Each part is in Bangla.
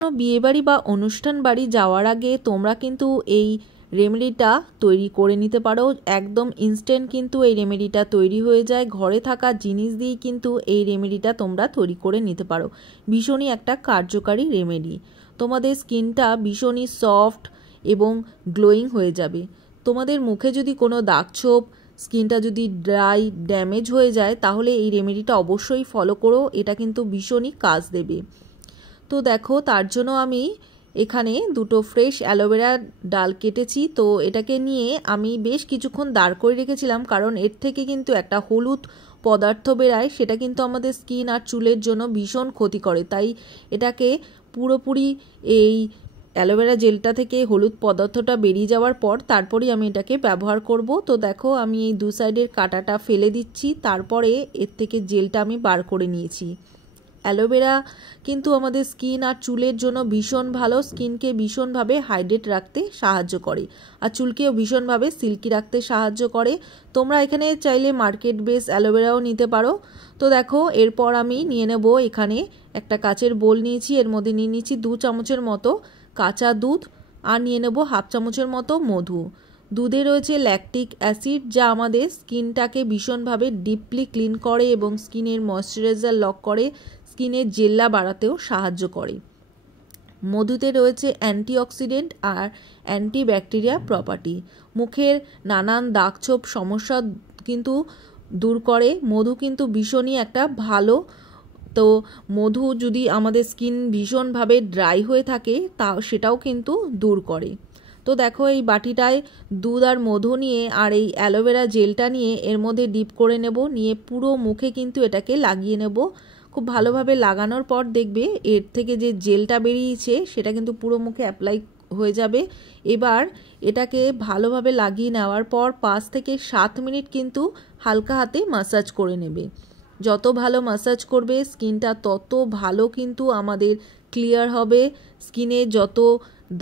বিয়েবাড়ি বা অনুষ্ঠান বাড়ি যাওয়ার আগে তোমরা কিন্তু এই রেমেডিটা তৈরি করে নিতে পারো। একদম ইনস্ট্যান্ট কিন্তু এই রেমেডিটা তৈরি হয়ে যায়। ঘরে থাকা জিনিস দিয়েই কিন্তু এই রেমেডিটা তোমরা তৈরি করে নিতে পারো। ভীষণই একটা কার্যকারী রেমেডি। তোমাদের স্কিনটা ভীষণই সফট এবং গ্লোয়িং হয়ে যাবে। তোমাদের মুখে যদি কোনো দাগছোপ, স্কিনটা যদি ড্রাই ড্যামেজ হয়ে যায়, তাহলে এই রেমেডিটা অবশ্যই ফলো করো। এটা কিন্তু ভীষণই কাজ দেবে। তো দেখো, তার জন্য আমি এখানে দুটো ফ্রেশ অ্যালোভেরা ডাল কেটেছি। তো এটাকে নিয়ে আমি বেশ কিছুক্ষণ দাঁড় করে রেখেছিলাম, কারণ এর থেকে কিন্তু একটা হলুদ পদার্থ বেরায়, সেটা কিন্তু আমাদের স্কিন আর চুলের জন্য ভীষণ ক্ষতি করে। তাই এটাকে পুরোপুরি এই অ্যালোভেরা জেলটা থেকে হলুদ পদার্থটা বেরিয়ে যাওয়ার পর তারপরেই আমি এটাকে ব্যবহার করব। তো দেখো, আমি এই দু সাইডের কাঁটাটা ফেলে দিচ্ছি, তারপরে এর থেকে জেলটা আমি বার করে নিয়েছি। অ্যালোভেরা কিন্তু আমাদের স্কিন আর চুলের জন্য ভীষণ ভালো। স্কিনকে ভীষণভাবে হাইড্রেট রাখতে সাহায্য করে, আর চুলকেও ভীষণভাবে সিল্কি রাখতে সাহায্য করে। তোমরা এখানে চাইলে মার্কেট বেস অ্যালোভেরাও নিতে পারো। তো দেখো, এরপর আমি নিয়ে নেব এখানে একটা কাচের বোল নিয়েছি। এর মধ্যে নিয়ে নিচ্ছি 2 চামচের মতো কাঁচা দুধ, আর নিয়ে নেব 1/2 চামচের মতো মধু। দুধে রয়েছে ল্যাকটিক অ্যাসিড, যা আমাদের স্কিনটাকে ভীষণভাবে ডিপলি ক্লিন করে এবং স্কিনের ময়শ্চারাইজার লক করে, স্কিনের জেল্লা বাড়াতেও সাহায্য করে। মধুতে রয়েছে অ্যান্টিঅক্সিডেন্ট আর অ্যান্টিব্যাকটেরিয়া প্রপার্টি। মুখের নানান দাগছোপ সমস্যা কিন্তু দূর করে। মধু কিন্তু ভীষণই একটা ভালো। তো মধু যদি আমাদের স্কিন ভীষণভাবে ড্রাই হয়ে থাকে, সেটাও কিন্তু দূর করে। তো দেখো, এই বাটিটায় দুধ আর মধু নিয়ে আর এই অ্যালোভেরা জেলটা নিয়ে এর মধ্যে ডিপ করে নেব। নিয়ে পুরো মুখে কিন্তু এটাকে লাগিয়ে নেব। খুব ভালোভাবে লাগানোর পর দেখবে এর থেকে যে জেলটা বেরিয়েছে সেটা কিন্তু পুরো মুখে অ্যাপ্লাই হয়ে যাবে। এবার এটাকে ভালোভাবে লাগিয়ে নেওয়ার পর 5 থেকে 7 মিনিট কিন্তু হালকা হাতে ম্যাসাজ করে নেবে। যত ভালো ম্যাসাজ করবে স্কিনটা তত ভালো কিন্তু আমাদের ক্লিয়ার হবে। স্কিনে যত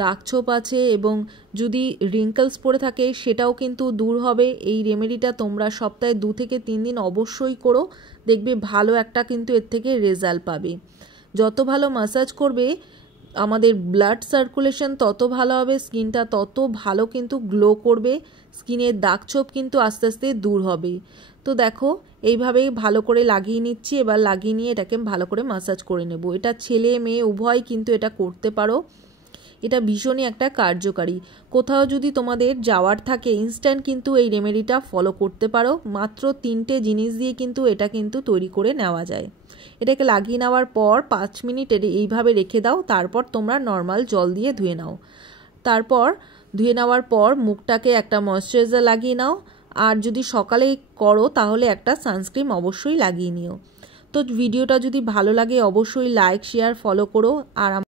দাগছোপ আছে এবং যদি রিঙ্কলস পড়ে থাকে সেটাও কিন্তু দূর হবে। এই রেমেডিটা তোমরা সপ্তাহে 2 থেকে 3 দিন অবশ্যই করো, দেখবে ভালো একটা কিন্তু এর থেকে রেজাল্ট পাবে। যত ভালো ম্যাসাজ করবে আমাদের ব্লাড সার্কুলেশন তত ভালো হবে, স্কিনটা তত ভালো কিন্তু গ্লো করবে, স্কিনের দাগছোপ কিন্তু আস্তে আস্তে দূর হবে। তো দেখো, এইভাবে ভালো করে লাগিয়ে নিচ্ছি। এবার লাগিয়ে নিয়ে এটাকে ভালো করে ম্যাসাজ করে নেব। এটা ছেলে মেয়ে উভয় কিন্তু এটা করতে পারো। এটা ভীষণই একটা কার্যকারী। কোথাও যদি তোমাদের যাওয়ার থাকে, ইনস্ট্যান্ট কিন্তু এই রেমেডিটা ফলো করতে পারো। মাত্র 3টে জিনিস দিয়ে কিন্তু এটা কিন্তু তৈরি করে নেওয়া যায়। এটাকে লাগিয়ে নেওয়ার পর 5 মিনিট এইভাবে রেখে দাও। তারপর তোমরা নর্মাল জল দিয়ে ধুয়ে নাও। তারপর ধুয়ে নেওয়ার পর মুখটাকে একটা ময়শ্চারাইজার লাগিয়ে নাও। আর যদি সকালে করো তাহলে একটা সানস্ক্রিন অবশ্যই লাগিয়ে নিও। তো ভিডিওটা যদি ভালো লাগে অবশ্যই লাইক, শেয়ার, ফলো করো। আর